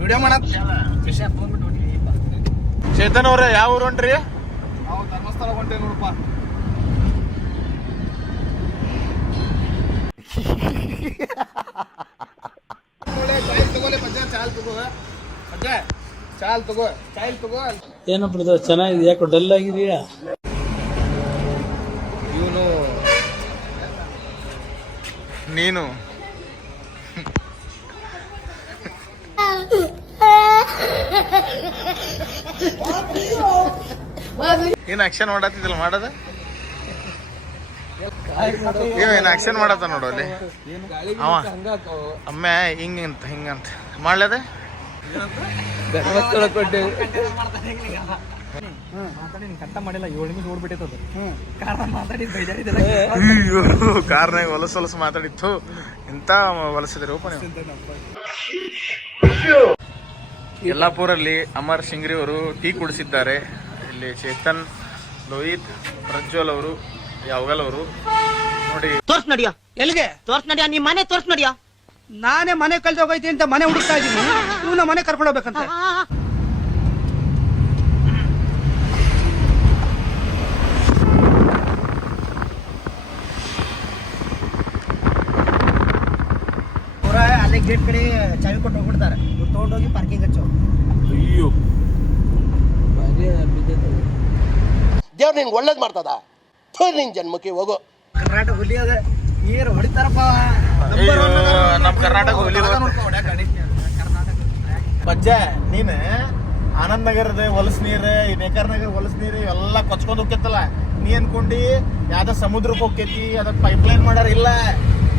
Video ಮಾಡ ಚೇತನ್ ಅವ್ರೆ ಯಾವ ಊರು ಹೊಂಟ್ರಿ? ನಾವು ಧರ್ಮಸ್ಥಳ ಹೊಂಟೇ ನೋಡಪ್ಪ. ಏನಪ್ಪ ತಗೋಲೆ ಬಜ್ಜ ಚಾಲ್ ತಗೋ. ಬಜ್ಜ ಚಾಲ್ ತಗೋ ಚಾಯ್ ತಗೋ. ಏನೋ ಬ್ರದರ್ ಚೆನ್ನಾಗಿದೆ ಯಾಕೋ ಡಲ್ ಆಗಿದೆಯಾ? ಇವನು ನೀನು? ಏನ್ ಆಕ್ಷನ್ ಮಾಡತ್ತಿದ್ದಲ್ಲ ಮಾಡದ? ಏನ್ ಆಕ್ಷನ್ ಮಾಡತ್ತ ನೋಡು ಅಲ್ಲಿ? ಅವ, ಅಮ್ಮ ಹಿಂಗಂತ ಹಿಂಗಂತ ಮಾಡ್ಲದ? ಕಾರ್ನಾಗ ಹೊಲಸು ಹೊಲಸು ಮಾತಾಡಿತ್ತು. ಇಂತ ಹೊಲಸಿದ್ರಿ ಓಪನ್ ಯಲ್ಲಾಪುರಲ್ಲಿ ಅಮರ್ ಸಿಂಗ್ರಿ ಅವರು ಟೀ ಕುಡಿಸಿದ್ದಾರೆ. ಇಲ್ಲಿ ಚೇತನ್ ಲೋಹಿತ್ ಪ್ರಜ್ವಲ್ ಅವರು ಯಾವಗಲ್ ಅವರು. ನೋಡಿ. ತೋರ್ಸ್ ನಡಿಯ. ಎಲ್ಲಿಗೆ? ತೋರ್ಸ್ ನಡಿಯ ನಿಮ್ ಮನೆ ತೋರ್ಸ್ ನಡಿಯ. ನಾನೇ ಮನೆ ಕಳ್ದೋಗೈತಿ ಅಂತ ಮನೆ ಹುಡುಕ್ತಾ ಇದೀನಿ ಇವನ ಮನೆ ಕರ್ಕೊಂಡು ಹೋಗ್ಬೇಕಂತ ಅವ್ರ ಅಲ್ಲೇ ಗೇಟ್ ಕಡೆ ಚಾವಿ ಕೊಟ್ಟು ಹೋಗ್ಬಿಡ್ತಾರೆ. ಇವ್ರು ತೊಗೊಂಡೋಗಿ ಪಾರ್ಕಿಂಗ್ ಹಚ್ಚೋ. ಅಯ್ಯೋ. ದೇವ್ರು ನಿಂಗೆ ಒಳ್ಳೇದು ಮಾಡ್ತದ? ಥೋ ನಿನ್ ಜನ್ಮಕ್ಕೆ ಹೋಗು. ಕರ್ನಾಟಕ ಹುಲಿ ಅದ. ನೀರು ಹೊಡಿತಾರಪ್ಪ. ನಮ್ಮ ಕರ್ನಾಟಕ ಹುಲಿ ಬಜ್ಜ ನೀನ್ ಆನಂದ್ ನಗರದ ಹೊಲಸ್ ನೀರ್ ಈ ನೇಕಾರ ನಗರ ಹೊಲಸ್ ನೀರ್ ಎಲ್ಲಾ ಕೊಚ್ಕೊಂಡ್ ಹೋಗ್ತೈತಲ್ಲ ನೀ ಅನ್ಕೊಂಡಿ ಯಾವ್ದೋ ಸಮುದ್ರಕ್ಕೆ ಹೋಗ್ತೈತಿ ಅದಕ್ಕೆ ಪೈಪ್ ಲೈನ್ ಮಾಡ್ಯಾರ ಇಲ್ಲ.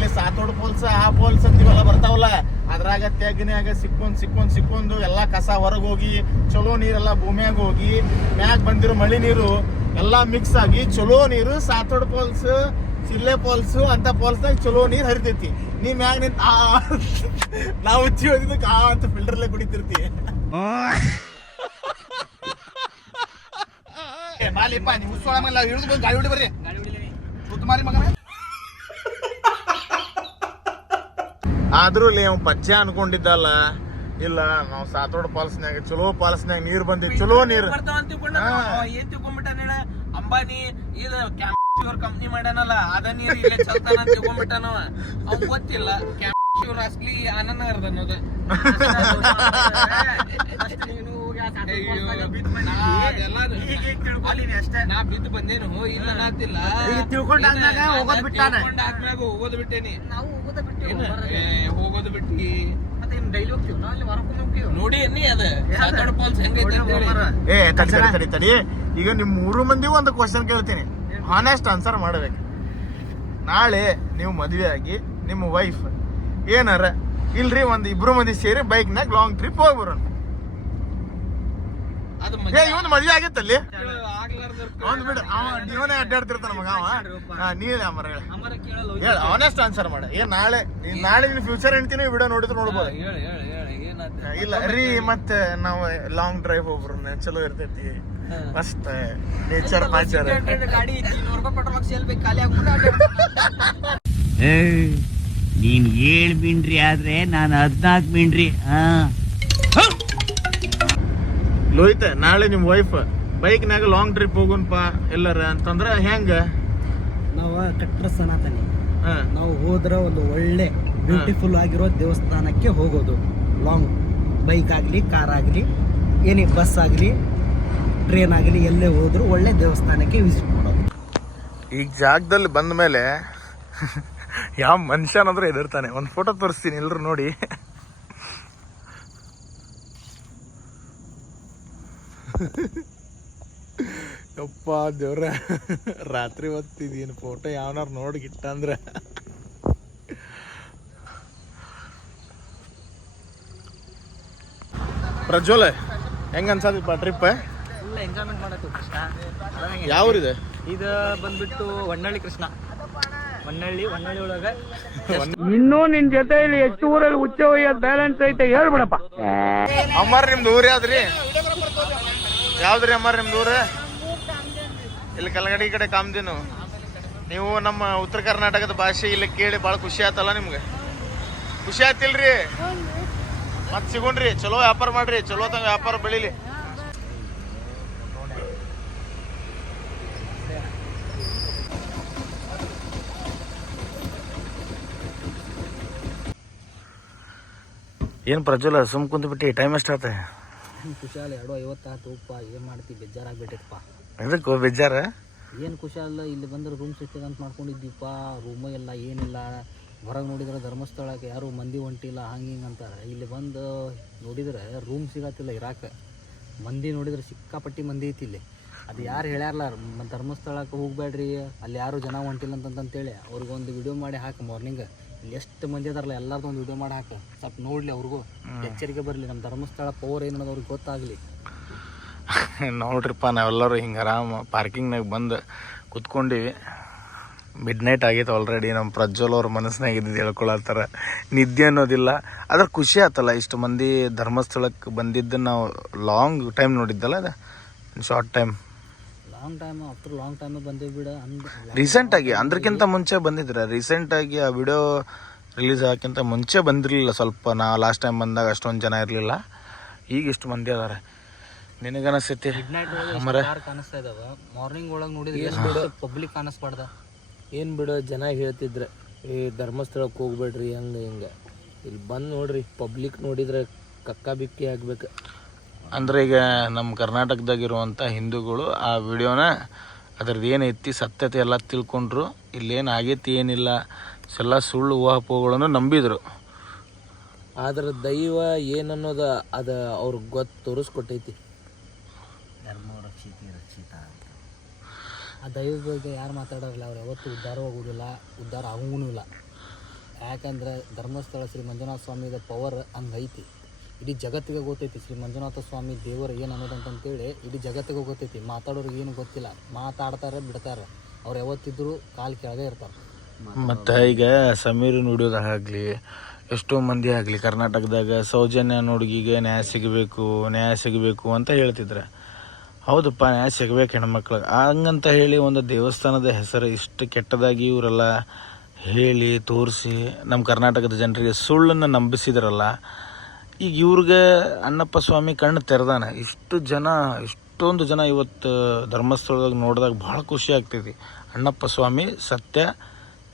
ಇಲ್ಲಿ ಸಾತೋಡ್ ಪೋಲ್ಸ್ ಆ ಪೋಲ್ಸ್ ಅಂತ ಇವೆಲ್ಲ ಬರ್ತಾವಲ್ಲ? ಅದ್ರಾಗ ತೆಗ್ನ್ಯಾಗ ಸಿಕ್ಕೊಂಡ್ ಸಿಕ್ಕೊಂಡ್ ಸಿಕ್ಕೊಂಡು ಎಲ್ಲಾ ಕಸ ಹೊರಗೆ ಹೋಗಿ ಚಲೋ ನೀರೆಲ್ಲ ಭೂಮಿಯಾಗ ಹೋಗಿ ಮ್ಯಾಗ ಬಂದಿರೋ ಮಳಿ ನೀರು ಎಲ್ಲಾ ಮಿಕ್ಸ್ ಆಗಿ ಚಲೋ ನೀರು ಸಾತೋಡ್ ಪೋಲ್ಸ್ ಚಿಲ್ಲೆ ಫಾಲ್ಸ್ ಅಂತ ಫಾಲ್ಸ್ನಾಗ ಚಲೋ ನೀರು ಹರಿತೈತಿ. ನೀ ಮ್ಯಾಗ ನಿಂತ ಆ ನಾವು ಉಚ್ಚಿ ಆ ಅಂತ ಫಿಲ್ಟರ್ಲೆ ಕುಡಿತಿರ್ತಿ. ಮಾಲಿಪ್ಪ ಬಾಲಿಪ್ಪ ನೀವು ಉತ್ಸವ ಮೇಲೆ ಇಳಿದು ಬಂದು ಗಾಡಿ ಹೊಡಿ ಬರ್ರಿ ಸುತ್ತ ಮಾರಿ ಮಗನ. ಆದ್ರೂ ಇಲ್ಲಿ ಪಚ್ಚೆ ಅನ್ಕೊಂಡಿದ್ದಲ್ಲ. ಇಲ್ಲ ನಾವು ಸಾತೋಡ್ ಫಾಲ್ಸ್ನಾಗ ಚಲೋ ಫಾಲ್ಸ್ನಾಗ ನೀರ್ ಬಂದಿತ್ತು ಚಲೋ ನೀರ್. ಅಂಬಾನಿ ಇದು ಇವ್ರ ಕಂಪ್ನಿ ಮಾಡ್ಯಾನಲ್ಲ ಅದ ನೀರ್ ಇಲ್ಲೇ ಚಲ್ತಾನ ಅಂತ ತಿಳ್ಕೊಂಡ್ಬಿಟ್ಟಾನವ ಅವ್ನ್ ಗೊತ್ತಿಲ್ಲ ಇವ್ರ ಅಸ್ಲಿ ಆನಂದ ಅರ್ಧ ಅನ್ನೋದು ನಾ ಬಿದ್ದು ಬಂದೇನು ಇಲ್ಲ ನಾತಿಲ್ಲ. ಈಗ ಹೋಗೋದ್ ಬಿಟ್ಟಾನ. ತಿಳ್ಕೊಂಡಾದ್ಮ್ಯಾಗ ಹೋಗೋದ್ ಬಿಟ್ಟೇನಿ. ನಾವು ಹೋಗೋದ ಏನ? ಏ, ಹೋಗೋದು ಬಿಟ್ಟಿ ಮತ್ತೆ ಡೈಲಿ ಹೋಗ್ತೀವಿ ನಾವು ಅಲ್ಲಿ ಹೊರಕೊಂಡು ಹೋಗ್ತೀವಿ. ನೋಡಿ ಅನ್ನಿ ಅದ. ಸಾತಾಡ್ ಫಾಲ್ಸ್ ಹೆಂಗೈತೆ ಅಂತ ಹೇಳಿ. ಏ ತಡಿ ತಡಿ ತಡಿ ತಡಿ. ಈಗ ನಿಮ್ ಮೂರು ಮಂದಿ ಒಂದು ಕ್ವಶನ್ ಕೇಳ್ತೀನಿ. ಹಾನೆಸ್ಟ್ ಆನ್ಸರ್ ಮಾಡ್ಬೇಕು. ನಾಳೆ ನೀವು ಮದುವೆ ಆಗಿ ನಿಮ್ಮ ವೈಫ್ ಏನಾರ ಇಲ್ರಿ ಒಂದ್ ಇಬ್ರು ಮಂದಿ ಸೇರಿ ಬೈಕ್ನಾಗ ಲಾಂಗ್ ಟ್ರಿಪ್ ಹೋಗಿ ಬರೋಣ ಅದು ಏ ಇವನ್ ಮದ್ವೆ ಆಗಿತ್ತಲ್ಲಿ? ಅವ್ನ್ ಬಿಡು ಅವ ಇವನೇ ಅಡ್ಡಾಡ್ತಿರ್ತಾನ ಮಗ ಅವ. ಹಾ, ನೀನೇ ಅಮರ ಹೇಳ. ಅಮರ ಕೇಳಲ್ಲ ಹೇಳ ಆನೆಸ್ಟ್ ಆನ್ಸರ್ ಮಾಡ. ಏ ನಾಳೆ ನಾಳೆ ನಿನ್ ಫ್ಯೂಚರ್ ಹೆಣ್ತೀನಿ ವಿಡಿಯೋ ನೋಡಿದ್ರೆ ನೋಡ್ಬೋದು. ಇಲ್ಲ ರೀ ಮತ್ತೆ ನಾವು ಲಾಂಗ್ ಡ್ರೈವ್ ಹೋಗ್ರು ಚಲೋ ಇರ್ತೈತಿ. ಮಸ್ತ್ ನೇಚರ್ ನಾಚರ್ ಗಾಡಿ ರೂಪಾಯಿ ಪೆಟ್ರೋಲ್ ಹಾಕ್ಸಿ ಎಲ್ಲಿ ಬೇಕು ಖಾಲಿ ಆಗ್ಬಿಟ್ಟು ನೀನ್ ಏಳ್ ಬಿನ್ರಿ ಆದ್ರೆ ನಾನು ಹದ್ನಾಲ್ಕು ಬಿನ್ರಿ ಹಾ. ಲೋಹಿತ ನಾಳೆ ನಿಮ್ಮ ವೈಫ್ ಬೈಕ್ನಾಗ ಲಾಂಗ್ ಟ್ರಿಪ್ ಹೋಗುನ್ಪ ಎಲ್ಲರ ಅಂತಂದ್ರ ಹೆಂಗ? ನಾವು ಕಟ್ರ ಸನಾತನಿ. ನಾವು ಹೋದ್ರ ಒಂದು ಒಳ್ಳೆ ಬ್ಯೂಟಿಫುಲ್ ಆಗಿರೋ ದೇವಸ್ಥಾನಕ್ಕೆ ಹೋಗೋದು. ಲಾಂಗ್ ಬೈಕ್ ಆಗಲಿ ಕಾರ್ ಆಗಲಿ ಏನೇ ಬಸ್ ಆಗಲಿ ಟ್ರೈನ್ ಆಗಲಿ ಎಲ್ಲೇ ಹೋದ್ರು ಒಳ್ಳೆ ದೇವಸ್ಥಾನಕ್ಕೆ ವಿಸಿಟ್ ಮಾಡೋದು. ಈ ಜಾಗದಲ್ಲಿ ಬಂದ ಮೇಲೆ ಯಾವ ಮನುಷ್ಯನಾದ್ರೂ ಎದುರ್ತಾನೆ ಒಂದು ಫೋಟೋ ತೋರಿಸ್ತೀನಿ ಎಲ್ಲರೂ ನೋಡಿ. ಯಪ್ಪ ದೇವ್ರ ರಾತ್ರಿ ಹೊತ್ತಿದೀನಿ ಫೋಟೋ ಯಾವನಾರು ನೋಡಿ ಗಿಟ್ಟ ಅಂದ್ರೆ ಪ್ರಜ್ವಲ್ ಹೆಂಗ ಅನ್ಸಾದಿಪ್ಪ ಟ್ರಿಪ್ ಫುಲ್ ಎಂಜಾಯ್ಮೆಂಟ್ ಮಾಡಕ್ಕೆ ಕೃಷ್ಣ ಯಾವ ಊರಿದೆ? ಇದು ಬಂದ್ಬಿಟ್ಟು ಹೊನ್ನಳ್ಳಿ ಕೃಷ್ಣ. ಹೊನ್ನಳ್ಳಿ ಹೊನ್ನಳ್ಳಿ ಒಳಗೆ. ಇನ್ನೂ ನಿನ್ ಜೊತೆಯಲ್ಲಿ ಎಷ್ಟು ಊರಲ್ಲಿ ಹುಚ್ಚ ಒಯ್ಯೋದ್ ಬ್ಯಾಲೆನ್ಸ್ ಐತೆ ಹೇಳ್ಬಿಡಪ್ಪ. ಅಮ್ಮಾರ ನಿಮ್ದು ಊರ್ಯಾದ್ರಿ ಯಾವ್ದ್ರಿ? ಯಾವ್ದ್ರಿ ಅಮ್ಮ ನಿಮ್ದು ಊರು? ಇಲ್ಲಿ ಕಲ್ಗಡಿ ಕಡೆ ಕಾಮ್ದೇನು. ನೀವು ನಮ್ಮ ಉತ್ತರ ಕರ್ನಾಟಕದ ಭಾಷೆ ಇಲ್ಲಿ ಕೇಳಿ ಭಾಳ ಖುಷಿ ಆತಲ್ಲ ನಿಮ್ಗೆ? ಖುಷಿ ಆತಿಲ್ರಿ? ಮತ್ತೆ ಸಿಗೋಣ್ರಿ, ಚಲೋ ವ್ಯಾಪಾರ ಮಾಡ್ರಿ, ಚಲೋ ತಂಗ ವ್ಯಾಪಾರ ಬೆಳಿಲಿ. ಏನ್ ಪ್ರಜ್ವಲ ಸುಮ್ ಕುಂತ ಬಿಟ್ಟಿ ಟೈಮ್ ಎಷ್ಟಾತ? ಕುಶಾಲ್ ಎರಡು ಐವತ್ತಾತು ಉಪ್ಪ ಏನು ಮಾಡ್ತಿ ಬೇಜಾರಾಗ್ಬಿಟ್ಟೈತಪ್ಪ ಅದಕ್ಕೂ ಬೇಜಾರ? ಏನು ಕುಶಾಲ್ ಇಲ್ಲಿ ಬಂದ್ರೆ ರೂಮ್ ಸಿಗ್ತದೆ ಅಂತ ಮಾಡ್ಕೊಂಡಿದ್ದೀಪ್ಪ. ರೂಮ ಎಲ್ಲ ಏನಿಲ್ಲ. ಹೊರಗೆ ನೋಡಿದ್ರೆ ಧರ್ಮಸ್ಥಳಕ್ಕೆ ಯಾರು ಮಂದಿ ಹೊಂಟಿಲ್ಲ ಹಂಗೆ ಹಿಂಗೆ ಅಂತಾರೆ. ಇಲ್ಲಿ ಬಂದು ನೋಡಿದ್ರೆ ರೂಮ್ ಸಿಗತ್ತಿಲ್ಲ ಇರಾಕ. ಮಂದಿ ನೋಡಿದ್ರೆ ಸಿಕ್ಕಾಪಟ್ಟಿ ಮಂದಿ ಐತಿ ಇಲ್ಲಿ. ಅದು ಯಾರು ಹೇಳ್ಯಾರಲ್ಲ ಧರ್ಮಸ್ಥಳಕ್ಕೆ ಹೋಗ್ಬೇಡ್ರಿ. ಅಲ್ಲಿ ಯಾರು ಜನ ಹೊಂಟಿಲ್ಲ ಅಂತಂತೇಳಿ ಅವ್ರಿಗೊಂದು ವಿಡಿಯೋ ಮಾಡಿ ಹಾಕಿ ಮಾರ್ನಿಂಗ್ ಇಲ್ಲಿ ಎಷ್ಟು ಮಂದಿ ಅದಾರಲ್ಲ ಎಲ್ಲಾರ್ದು ಒಂದು ವಿಡಿಯೋ ಮಾಡಿ ಹಾಕ ಸ್ವಲ್ಪ ನೋಡ್ಲಿ ಅವ್ರಿಗೂ. ಎಚ್ಚರಿಕೆ ಬರಲಿ ನಮ್ಮ ಧರ್ಮಸ್ಥಳ ಪವರ್ ಏನನ್ನೋದು ಅವ್ರಿಗೆ ಗೊತ್ತಾಗಲಿ. ನೋಡ್ರಿಪ್ಪ ನಾವೆಲ್ಲರೂ ಹಿಂಗೆ ಆರಾಮ ಪಾರ್ಕಿಂಗ್ನಾಗ ಬಂದು ಕುತ್ಕೊಂಡಿವಿ. ಮಿಡ್ ನೈಟ್ ಆಗೈತೆ ಆಲ್ರೆಡಿ ನಮ್ಮ ಪ್ರಜ್ವಲ್ ಅವ್ರ ಮನಸ್ಸಿನಾಗ ಇದ್ದಿದ್ದು ಹೇಳ್ಕೊಳತ್ತಾರ. ನಿದ್ದೆ ಅನ್ನೋದಿಲ್ಲ. ಅದ್ರ ಖುಷಿ ಆತಲ್ಲ ಇಷ್ಟು ಮಂದಿ ಧರ್ಮಸ್ಥಳಕ್ಕೆ ಬಂದಿದ್ದು ನಾವು ಲಾಂಗ್ ಟೈಮ್ ನೋಡಿದ್ದಲ್ಲ ಅದು? Short time long time after long time ಬಂದೇವಿ ಬಿಡ ಅಂದ್ ರೀಸೆಂಟಾಗಿ ಅಂದ್ರಕ್ಕಿಂತ ಮುಂಚೆ ಬಂದಿದ್ರ ರೀಸೆಂಟ್ ಆಗಿ ಆ ವಿಡಿಯೋ ರಿಲೀಸ್ ಆಗಕ್ಕಿಂತ ಮುಂಚೆ ಬಂದಿರಲಿಲ್ಲ ಸ್ವಲ್ಪ. ನಾ ಲಾಸ್ಟ್ ಟೈಮ್ ಬಂದಾಗ ಅಷ್ಟೊಂದು ಜನ ಇರಲಿಲ್ಲ. ಈಗ ಇಷ್ಟು ಮಂದಿ ಅದಾರೆ. ನಿನಗನಿಸ್ತೈತಿ? ಕಾಣಿಸ್ತಾ ಇದಾವ? ಮಾರ್ನಿಂಗ್ ಒಳಗೆ ನೋಡಿದ್ರೆ ಪಬ್ಲಿಕ್ ಕಾಣಿಸ್ಬಾರ್ದ? ಏನು ಬಿಡು ಜನ ಹೇಳ್ತಿದ್ರೆ ಈ ಧರ್ಮಸ್ಥಳಕ್ಕೆ ಹೋಗ್ಬೇಡ್ರಿ ಹಂಗೆ ಹಿಂಗೆ. ಇಲ್ಲಿ ಬಂದು ನೋಡ್ರಿ ಪಬ್ಲಿಕ್ ನೋಡಿದ್ರೆ ಕಕ್ಕ ಬಿಕ್ಕಿ ಆಗ್ಬೇಕು. ಅಂದ್ರೆ ಈಗ ನಮ್ಮ ಕರ್ನಾಟಕದಾಗಿರುವಂಥ ಹಿಂದೂಗಳು ಆ ವಿಡಿಯೋನ ಅದ್ರದ್ದು ಏನೈತಿ ಸತ್ಯತೆ ಎಲ್ಲ ತಿಳ್ಕೊಂಡ್ರು ಇಲ್ಲೇನು ಆಗೈತಿ ಏನಿಲ್ಲ ಎಲ್ಲ ಸುಳ್ಳು ಊಹಾಪೋಹಗಳನ್ನು ನಂಬಿದ್ರು. ಆದ್ರೆ ದೈವ ಏನನ್ನೋದು ಅದು ಅವ್ರಿಗೆ ಗೊತ್ತು ತೋರಿಸ್ಕೊಟ್ಟೈತಿ. ಧರ್ಮ ರಕ್ಷಿತಿ ರಕ್ಷಿತ ಅಂತ. ಆ ದೈವದ ಬಗ್ಗೆ ಯಾರು ಮಾತಾಡೋಲ್ಲ ಅವ್ರು ಯಾವತ್ತೂ ಉದ್ಧಾರ ಹೋಗೋದಿಲ್ಲ ಉದ್ಧಾರ ಆಗೂ ಇಲ್ಲ. ಯಾಕಂದ್ರೆ ಧರ್ಮಸ್ಥಳ ಶ್ರೀ ಮಂಜುನಾಥ ಸ್ವಾಮಿದ ಪವರ್ ಹಂಗೈತಿ. ಇಡೀ ಜಗತ್ತಿಗೆ ಗೊತ್ತೈತಿ ಶ್ರೀ ಮಂಜುನಾಥ ಸ್ವಾಮಿ ದೇವರು ಏನು ಅನ್ನೋದಂತಂತೇಳಿ ಇಡೀ ಜಗತ್ತಿಗೆ ಗೊತ್ತೈತಿ. ಮಾತಾಡೋರಿಗೆ ಏನು ಗೊತ್ತಿಲ್ಲ. ಮಾತಾಡ್ತಾರೆ, ಬಿಡ್ತಾರೆ. ಅವ್ರು ಯಾವತ್ತಿದ್ರು ಕಾಲು ಕೆಳಗೆ ಇರ್ತಾರೆ. ಮತ್ತು ಈಗ ಸಮೀರ್ ನುಡಿಯೋದಾಗಲಿ ಎಷ್ಟೋ ಮಂದಿ ಆಗಲಿ, ಕರ್ನಾಟಕದಾಗ ಸೌಜನ್ಯ ನುಡುಗಿಗೆ ನ್ಯಾಯ ಸಿಗಬೇಕು ನ್ಯಾಯ ಸಿಗಬೇಕು ಅಂತ ಹೇಳ್ತಿದ್ರೆ. ಹೌದಪ್ಪ, ನ್ಯಾಯ ಸಿಗಬೇಕು ಹೆಣ್ಮಕ್ಳಿಗೆ ಹಂಗಂತ ಹೇಳಿ ಒಂದು ದೇವಸ್ಥಾನದ ಹೆಸರು ಇಷ್ಟು ಕೆಟ್ಟದಾಗಿ ಇವರೆಲ್ಲ ಹೇಳಿ ತೋರಿಸಿ ನಮ್ಮ ಕರ್ನಾಟಕದ ಜನರಿಗೆ ಸುಳ್ಳನ್ನು ನಂಬಿಸಿದ್ರಲ್ಲ ಈಗ ಇವ್ರಿಗೆ ಅಣ್ಣಪ್ಪ ಸ್ವಾಮಿ ಕಣ್ಣು ತೆರೆದಾನೆ. ಇಷ್ಟು ಜನ, ಇಷ್ಟೊಂದು ಜನ ಇವತ್ತು ಧರ್ಮಸ್ಥಳದಾಗ ನೋಡಿದಾಗ ಭಾಳ ಖುಷಿ ಆಗ್ತೈತಿ. ಅಣ್ಣಪ್ಪ ಸ್ವಾಮಿ ಸತ್ಯ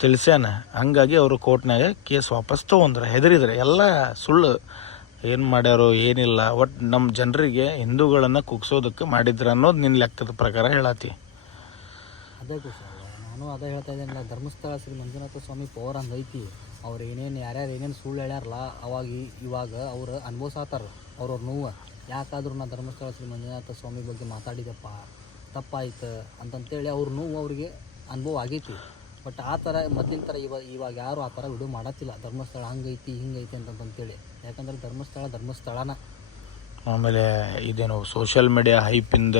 ತಿಳಿಸ್ಯಾನ. ಹಂಗಾಗಿ ಅವರು ಕೋರ್ಟ್ನಾಗ ಕೇಸ್ ವಾಪಸ್ ತೊಗೊಂಡ್ರೆ. ಹೆದರಿದ್ರೆ. ಎಲ್ಲ ಸುಳ್ಳು. ಏನು ಮಾಡ್ಯಾರೋ ಏನಿಲ್ಲ. ಒಟ್ಟು ನಮ್ಮ ಜನರಿಗೆ ಹಿಂದೂಗಳನ್ನು ಕುಗ್ಸೋದಕ್ಕೆ ಮಾಡಿದ್ರೆ ಅನ್ನೋದು ನಿನ್ನ ಲೆಕ್ಕದ ಪ್ರಕಾರ ಹೇಳತ್ತಿ. ಅದೇ ನಾನು ಅದೇ ಹೇಳ್ತಾ ಇದ್ದೇನೆ. ಧರ್ಮಸ್ಥಳ ಶ್ರೀ ಮಂಜುನಾಥ ಸ್ವಾಮಿ ಪವರ್ ಹಂಗೈತಿ ಅವ್ರು ಏನೇನು ಯಾರ್ಯಾರು ಏನೇನು ಸುಳ್ಳು ಹೇಳ್ಯಾರಲ್ಲ ಅವಾಗ ಇವಾಗ ಅವ್ರು ಅನುಭವಿಸಾತಾರ ಅವ್ರವ್ರ ನೋವು. ಯಾಕಾದ್ರೂ ನಾ ಧರ್ಮಸ್ಥಳ ಶ್ರೀ ಮಂಜುನಾಥ ಸ್ವಾಮಿ ಬಗ್ಗೆ ಮಾತಾಡಿದಪ್ಪ ತಪ್ಪಾಯ್ತು ಅಂತಂತೇಳಿ ಅವ್ರ ನೋವು ಅವರಿಗೆ ಅನುಭವ ಆಗೈತಿ. ಬಟ್ ಆ ಥರ ಮೊದಲಿನ ಥರ ಇವಾಗ ಇವಾಗ ಯಾರು ಆ ಥರ ವಿಡಿಯೋ ಮಾಡತ್ತಿಲ್ಲ. ಧರ್ಮಸ್ಥಳ ಹಂಗೈತಿ ಹಿಂಗೈತಿ ಅಂತಂತಂತೇಳಿ. ಯಾಕಂದ್ರೆ ಧರ್ಮಸ್ಥಳ ಧರ್ಮಸ್ಥಳನ. ಆಮೇಲೆ ಇದೇನು ಸೋಷಿಯಲ್ ಮೀಡಿಯಾ ಹೈಪಿಂದ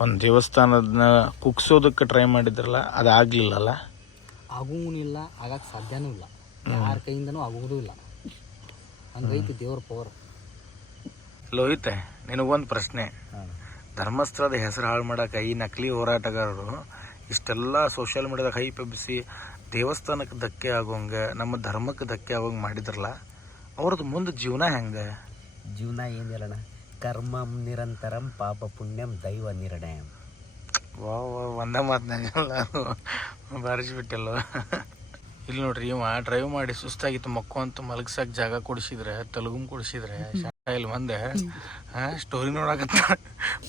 ಒಂದು ದೇವಸ್ಥಾನದನ್ನ ಕುಗ್ಸೋದಕ್ಕೆ ಟ್ರೈ ಮಾಡಿದ್ರಲ್ಲ ಅದು ಆಗಲಿಲ್ಲಲ್ಲ ಆಗೂ ಇಲ್ಲ ಆಗಕ್ಕೆ ಸಾಧ್ಯನೂ ಇಲ್ಲ. ಯಾರ ಕೈಯಿಂದನೂ ಆಗುವುದೂ ಇಲ್ಲ. ಹಂಗೈತಿ ದೇವ್ರ ಪವರ್ ಲೋಹಿತೆ ನಿನಗೊಂದು ಪ್ರಶ್ನೆ. ಧರ್ಮಸ್ಥಳದ ಹೆಸರು ಹಾಳು ಮಾಡಕ್ಕೆ ಈ ನಕಲಿ ಹೋರಾಟಗಾರರು ಇಷ್ಟೆಲ್ಲ ಸೋಷಿಯಲ್ ಮೀಡಿಯಾದಾಗ ಹೈ ಎಬ್ಬಿಸಿ ದೇವಸ್ಥಾನಕ್ಕೆ ಧಕ್ಕೆ ಆಗೋಂಗೆ ನಮ್ಮ ಧರ್ಮಕ್ಕೆ ಧಕ್ಕೆ ಆಗೋಂಗೆ ಮಾಡಿದ್ರಲ್ಲ ಅವ್ರದ್ದು ಮುಂದೆ ಜೀವನ ಹೆಂಗೆ? ಜೀವನ ಏನಿರೋಣ ಕರ್ಮಂ ನಿರಂತರಂ ಪಾಪ ಪುಣ್ಯಂ ದೈವ ನಿರ್ಣಯ. ವಾ ವಾ ಒಂದೇ ಮಾತನಾಗಲ್ಲ ಬಾರಿಸ್ಬಿಟ್ಟಲ್ಲ. ಇಲ್ಲಿ ನೋಡ್ರಿ, ಇವ ಡ್ರೈವ್ ಮಾಡಿ ಸುಸ್ತಾಗಿತ್ತು, ಮಕ್ಕೋ ಅಂತ ಮಲಗ್ಸಕ್ ಜಾಗ ಕೊಡಿಸಿದ್ರೆ ತಲುಗುಮ್ ಕೊಡಿಸಿದ್ರೆ ಇಲ್ಲಿ ಮಂದೆ ಸ್ಟೋರಿ ನೋಡಾಕತ್ತ,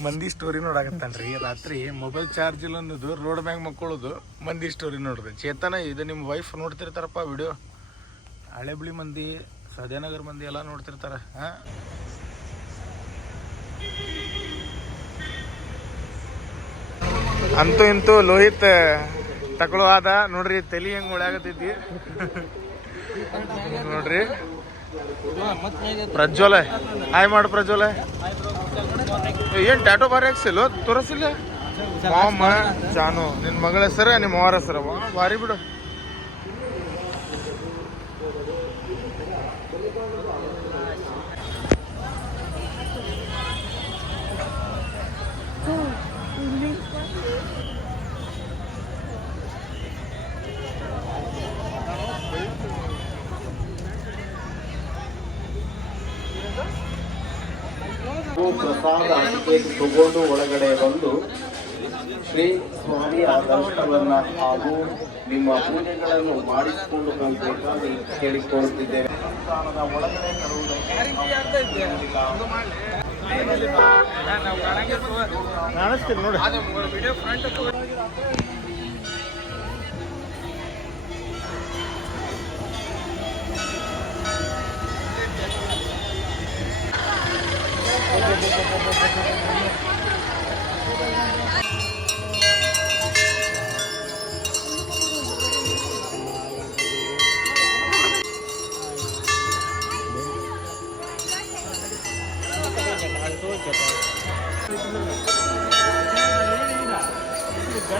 ಮಂದಿ ಸ್ಟೋರಿ ನೋಡಕತ್ತಾನ್ರಿ. ರಾತ್ರಿ ಮೊಬೈಲ್ ಚಾರ್ಜ್ ಇಲ್ಲ ಅನ್ನೋದು ರೋಡ್ ಮ್ಯಾಗ ಮಕ್ಕೊಳ್ಳೋದು ಮಂದಿ ಸ್ಟೋರಿ ನೋಡ್ರಿ ಚೇತನ, ಇದು ನಿಮ್ಮ ವೈಫ್ ನೋಡ್ತಿರ್ತಾರಪ್ಪ ವಿಡಿಯೋ ಹಳೆಬಿಳಿ ಮಂದಿ ಸದ್ಯನಗರ್ ಮಂದಿ ಎಲ್ಲ ನೋಡ್ತಿರ್ತಾರ. ಹಾಂ? ಅಂತೂ ಇಂತೂ ಲೋಹಿತ್ ತಗೊಳ್ಳೋ ಆದ. ನೋಡ್ರಿ ತಲಿ ಹೆಂಗ್ ಉಳಾಗತೈತಿ ನೋಡ್ರಿ. ಪ್ರಜ್ವಲ. ಹಾಯ್ ಮಾಡು ಪ್ರಜ್ವಲ. ಏನ್ ಟ್ಯಾಟೋ ಬಾರಿ ಹಾಕ್ಸಿಲ್ಲ? ತೋರಿಸಿಲ್ಲ ಮಾಮ ಜಾನು. ನಿನ್ ಮಗಳ ಹೆಸರ ನಿಮ್ಮ ಅವರ ಹೆಸರ? ಬಾರಿ ಭಾರಿ ಬಿಡು. ಪ್ರಸಾದ ಟಿಕೆಟ್ ತಗೊಂಡು ಒಳಗಡೆ ಬಂದು ಶ್ರೀ ಸ್ವಾಮಿಯ ದರ್ಶನವನ್ನ ಹಾಗೂ ನಿಮ್ಮ ಪೂಜೆಗಳನ್ನು ಮಾಡಿಸಿಕೊಂಡು ಹೋಗಬೇಕಾಗಿ ಕೇಳಿಕೊಳ್ಳುತ್ತಿದ್ದೇವೆ. ಒಳಗಡೆ ತರುವುದಕ್ಕೆ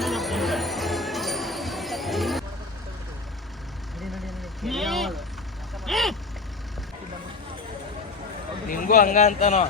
ಕಾಣಿಸ್ತಿಲ್ಲ ನೋಡಿ ವಿಡಿಯೋ ಫ್ರಂಟ್ ನಿಂಗೂ ಹಂಗ ಅಂತಾನೋ